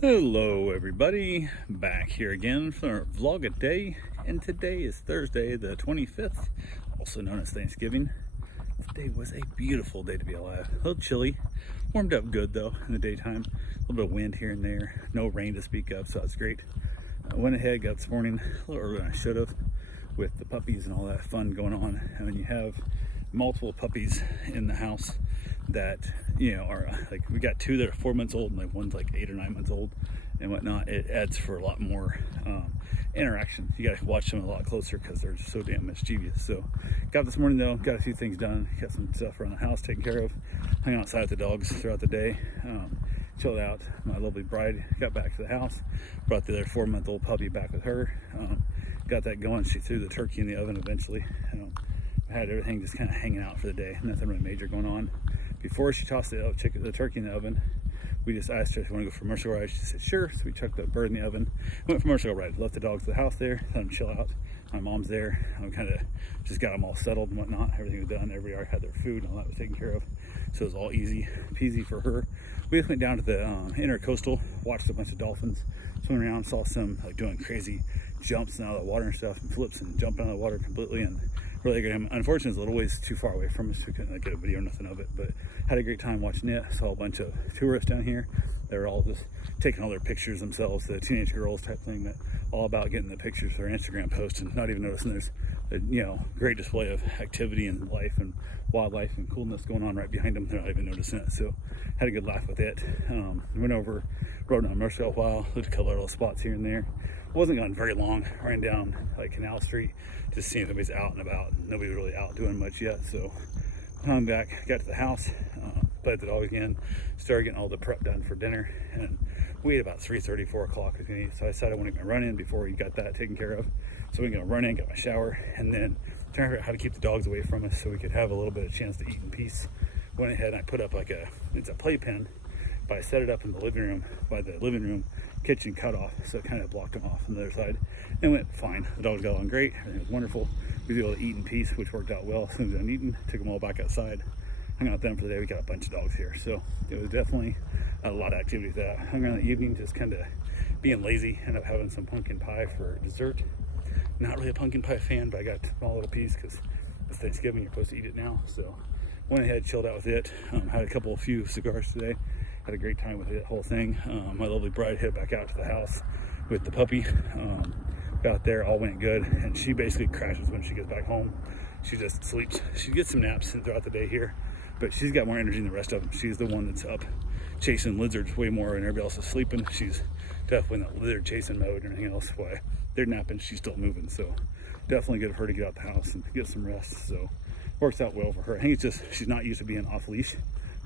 Hello everybody, back here again for our vlog a day, and today is Thursday the 25th, also known as Thanksgiving. Today was a beautiful day to be alive. A little chilly, warmed up good though in the daytime, a little bit of wind here and there, no rain to speak of, so that's great. I went ahead, got this morning a little earlier than I should have with the puppies and all that fun going on. And when you have multiple puppies in the house that, you know, are like, we got two that are 4 months old and like one's like 8 or 9 months old and whatnot, it adds for a lot more interaction. You gotta watch them a lot closer because they're so damn mischievous. So got this morning though, got a few things done, got some stuff around the house taken care of, hung outside with the dogs throughout the day, chilled out. My lovely bride got back to the house, brought the other 4-month-old puppy back with her, got that going. She threw the turkey in the oven eventually. Had everything just kind of hanging out for the day, nothing really major going on. Before she tossed the turkey in the oven, we just asked her if she wanted to go for a commercial ride. She said sure, so we chucked the bird in the oven, went for a commercial ride, left the dogs at the house there, let them chill out. My mom's there, kind of just got them all settled and whatnot. Everything was done, everybody had their food and all that was taken care of, so it was all easy peasy for her. We just went down to the intercoastal, watched a bunch of dolphins swimming around, saw some like doing crazy jumps out of the water and stuff, and flips and jumping out of the water completely, and really good. Unfortunately, it's a little ways too far away from us. We couldn't get a video or nothing of it, but had a great time watching it. Saw a bunch of tourists down here. They were all just taking all their pictures themselves, the teenage girls type thing, that all about getting the pictures for their Instagram posts and not even noticing there's a great display of activity and life and wildlife and coolness going on right behind them. They're not even noticing it. So had a good laugh with it. Went over, rode down Mercer a while, looked at a couple of little spots here and there. Wasn't gone very long. Ran down like Canal Street, just seeing if anybody's out and about. Nobody was really out doing much yet, so hung back, got to the house, played the dog again, started getting all the prep done for dinner, and we ate about 3:30, 4 o'clock. So I decided I wanted to run in before we got that taken care of. So we're gonna run in, get my shower, and then try to figure out how to keep the dogs away from us so we could have a little bit of chance to eat in peace. Went ahead and I put up like it's a playpen, but I set it up in the living room by the living room kitchen cutoff, so it kind of blocked them off on the other side. And went fine. The dogs got on great. Everything was wonderful. We were able to eat in peace, which worked out well. As soon as I'm eating, took them all back outside, hung out with them for the day. We got a bunch of dogs here, so it was definitely a lot of activity that hung around the evening, just kind of being lazy. Ended up having some pumpkin pie for dessert. Not really a pumpkin pie fan, but I got a small little piece because it's Thanksgiving, you're supposed to eat it now. So went ahead, chilled out with it. Had a few cigars today. Had a great time with the whole thing. My lovely bride headed back out to the house with the puppy. Got there, all went good, and she basically crashes when she gets back home. She just sleeps. She gets some naps throughout the day here, but she's got more energy than the rest of them. She's the one that's up chasing lizards way more and everybody else is sleeping. She's definitely in that lizard chasing mode and everything else. Why they're napping, she's still moving. So definitely good for her to get out the house and get some rest. So works out well for her. I think it's just she's not used to being off leash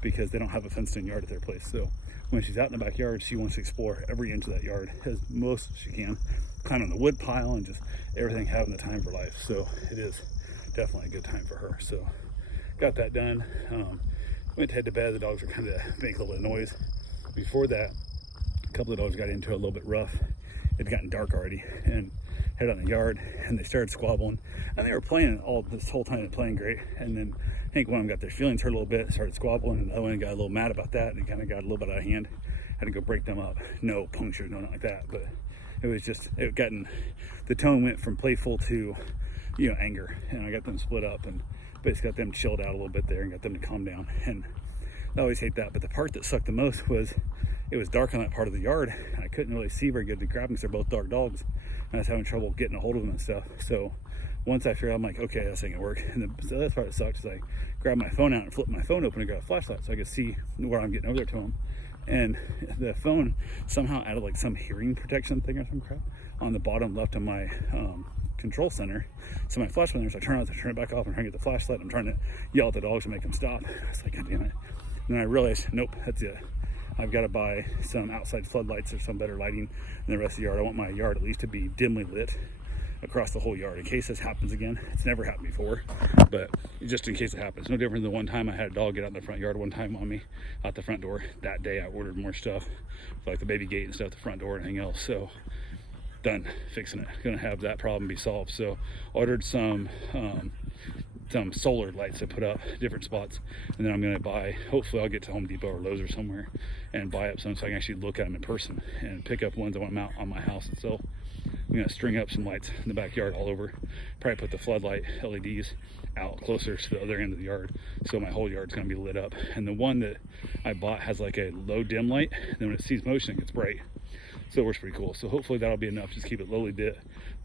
because they don't have a fenced-in yard at their place. So when she's out in the backyard, she wants to explore every inch of that yard as most she can, climb on the wood pile and just everything, having the time for life. So it is definitely a good time for her. So got that done. Went to head to bed. The dogs were kind of making a little bit of noise. Before that, a couple of dogs got into it a little bit rough. It had gotten dark already, and head on the yard, and they started squabbling, and they were playing all this whole time, playing great. And then I think one of them got their feelings hurt a little bit, started squabbling, and the other one got a little mad about that, and it kind of got a little bit out of hand. Had to go break them up. No punctures, no, nothing like that, but it was just, the tone went from playful to, anger, and I got them split up and basically got them chilled out a little bit there and got them to calm down. And I always hate that, but the part that sucked the most was it was dark on that part of the yard, and I couldn't really see very good to grab them because they're both dark dogs, and I was having trouble getting a hold of them and stuff. So once I figured out, I'm like, okay, that's ain't gonna work. And so that's part that sucked, is I grabbed my phone out and flipped my phone open and got a flashlight so I could see where I'm getting over there to them. And the phone somehow added like some hearing protection thing or some crap on the bottom left of my control center. So my flashlight went, so I turn it back off and trying to get the flashlight. I'm trying to yell at the dogs to make them stop. I was like, God damn it. And then I realized, nope, that's it. I've got to buy some outside floodlights or some better lighting in the rest of the yard. I want my yard at least to be dimly lit across the whole yard in case this happens again. It's never happened before, but just in case it happens. No different than the one time I had a dog get out in the front yard one time on me out the front door. That day I ordered more stuff, like the baby gate and stuff, the front door and anything else. So done fixing it. Gonna have that problem be solved. So ordered some some solar lights to put up different spots, and then I'm gonna buy, hopefully I'll get to Home Depot or Lowe's or somewhere and buy up some so I can actually look at them in person and pick up ones I want them out on my house itself. I'm gonna string up some lights in the backyard all over, probably put the floodlight LEDs out closer to the other end of the yard, so my whole yard's gonna be lit up. And the one that I bought has like a low dim light, and then when it sees motion it gets bright, so it works pretty cool. So hopefully that'll be enough. Just keep it lowly lit.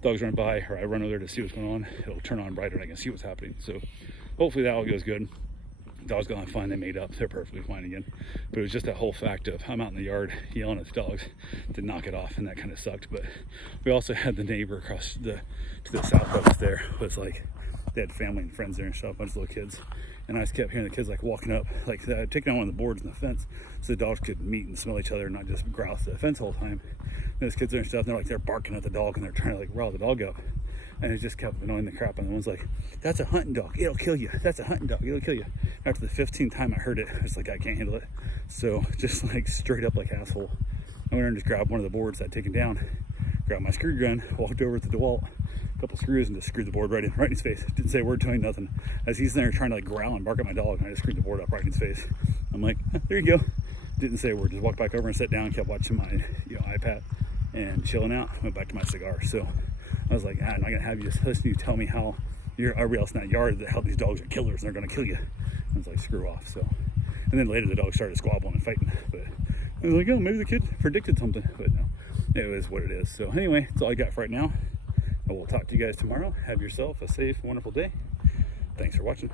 Dogs run by or I run over there to see what's going on, it'll turn on brighter and I can see what's happening. So hopefully that all goes good. Dogs gonna find they made up, they're perfectly fine again. But it was just that whole fact of I'm out in the yard yelling at the dogs to knock it off, and that kind of sucked. But we also had the neighbor across to the south of us there was like, they had family and friends there and stuff, a bunch of little kids, and I just kept hearing the kids like walking up, like they had taken on one of the boards in the fence so the dogs could meet and smell each other and not just growl at the fence the whole time. And those kids there and stuff, and they're barking at the dog and they're trying to like rile the dog up, and it just kept annoying the crap. And the one's like, "That's a hunting dog, it'll kill you. That's a hunting dog, it'll kill you." After the 15th time I heard it, I was like, I can't handle it. So just like straight up like asshole, I went and just grabbed one of the boards I'd taken down, grabbed my screw gun, walked over to DeWalt, a couple screws, and just screwed the board right in his face. Didn't say a word to him, nothing. As he's there trying to like growl and bark at my dog, and I just screwed the board up right in his face. I'm like, there you go. Didn't say a word, just walked back over and sat down, kept watching my iPad and chilling out. Went back to my cigar. So I was like, I'm not gonna have you just listen to you tell me how everybody else in that yard, how these dogs are killers and they're gonna kill you. I was like, screw off. So, and then later the dog started squabbling and fighting, but I was like, oh, maybe the kid predicted something, but no, it was what it is. So anyway, that's all I got for right now. I will talk to you guys tomorrow. Have yourself a safe, wonderful day. Thanks for watching.